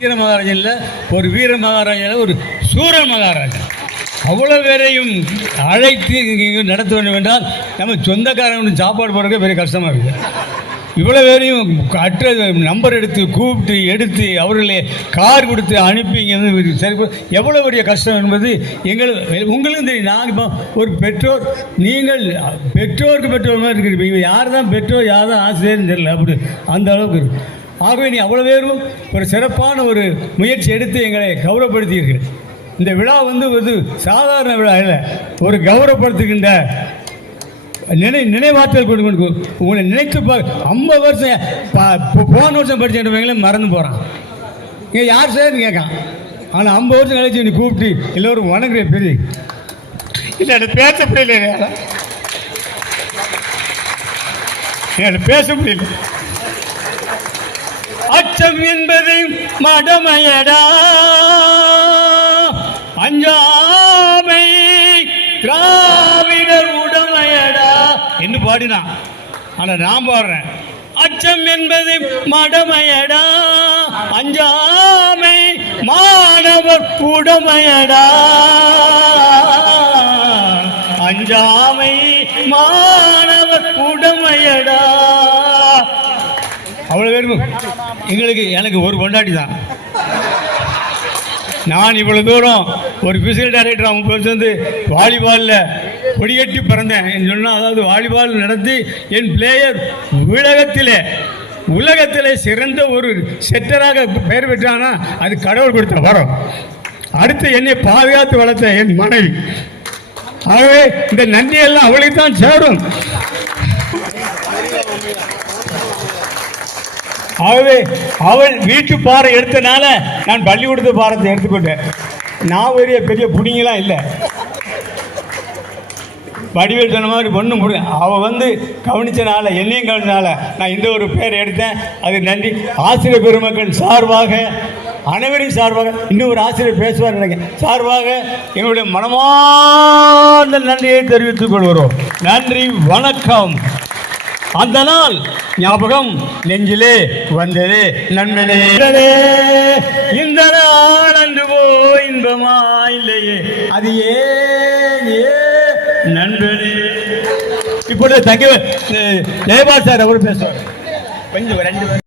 வீர மகாராஜன் இல்லை ஒரு வீர மகாராஜா ஒரு சூர மகாராஜா அவ்வளோ பேரையும் அழைத்து இங்கே நடத்த வேண்டும் என்றால் நம்ம சொந்தக்காரங்க சாப்பாடு போடுறதுக்கு பெரிய கஷ்டமாக இருக்குது இவ்வளோ பேரையும் அற்ற நம்பர் எடுத்து கூப்பிட்டு எடுத்து அவர்களே கார் கொடுத்து அனுப்பி இங்கே சரி எவ்வளோ பெரிய கஷ்டம் என்பது எங்களுக்கு உங்களுக்கும் தெரியும். நாங்கள் இப்போ ஒரு பெற்றோர் நீங்கள் பெற்றோருக்கு பெற்றோர் மாதிரி இருக்கிறீங்க. யார் தான் பெற்றோர் யார் தான் ஆசிரியர்னு தெரியல. அப்படி அந்த அளவுக்கு இருக்குது ஆகவே நீ அவ்வளோ பேரும் ஒரு சிறப்பான ஒரு முயற்சி எடுத்து எங்களை கௌரவப்படுத்தியிருக்கிறேன் இந்த விழா வந்து ஒரு சாதாரண விழா இல்லை ஒரு கௌரவப்படுத்துகின்ற நினை நினைவாற்றல் கொண்டு கொண்டு உங்களை நினைத்து பா ஐம்பது வருஷம் போன வருஷம் படிச்சுட்டு மறந்து போகிறான் இங்கே யார் சார்னு கேட்கான். ஆனால் ஐம்பது வருஷம் கழிச்சு நீ கூப்பிட்டு எல்லோரும் வணங்குற பெரிய இல்லை எனக்கு பேச முடியல என்னால. எனக்கு பேச முடியல அச்சம் என்பது மடமையடா. அஞ்சாமை திராவிடர் உடமையடா. என்று பாடினான் ஆனால் நான் பாடுறேன். அச்சம் என்பது மடமையடா. அஞ்சாமை மாணவர் உடமையடா. அஞ்சாமை மாணவர் உடமையடா. அவ்வளோ பேரும் எங்களுக்கு எனக்கு ஒரு கொண்டாடி தான். நான் இவ்வளோ தூரம் ஒரு பிசிக்கல் டைரக்டர் அவங்க பேர் வந்து வாலிபாலில் கொடிகட்டி பிறந்தேன். சொன்னால் அதாவது வாலிபால் நடத்தி என் பிளேயர் உலகத்திலே உலகத்திலே சிறந்த ஒரு செட்டராக பெயர் பெற்றானா அது கடவுள் கொடுத்த வரம். அடுத்து என்னை பாதுகாத்து வளர்த்த என் மனைவி. ஆகவே இந்த நன்றியெல்லாம் அவளுக்கு தான் சேரும். ஆகவே அவள் வீட்டு பாறை எடுத்தனால நான் பள்ளிக்கூடத்து பாரத்தை எடுத்துக்கொண்டேன். நான் பெரிய பெரிய புடிங்கெல்லாம் இல்லை. வடிவேல் சொன்ன மாதிரி ஒன்றும் கொடு அவள் வந்து கவனிச்சனால என்னையும் கவனிச்சனால நான் இந்த ஒரு பேர் எடுத்தேன். அது நன்றி. ஆசிரியர் பெருமக்கள் சார்பாக அனைவரும் சார்பாக இன்னும் ஒரு ஆசிரியர் பேசுவார் நினைக்கிறேன் சார்பாக எங்களுடைய மனமார்ந்த நன்றியை தெரிவித்துக் கொள்கிறோம். நன்றி வணக்கம். அந்த நாள் ஞாபகம் நெஞ்சிலே வந்தது நண்பனே. இந்த நாள் அன்று போ இன்பமா இல்லையே அது ஏன் நண்பனே? இப்பொழுது தங்க ஜெயபால் சார் அவர் பேசுவார். கொஞ்சம் ரெண்டு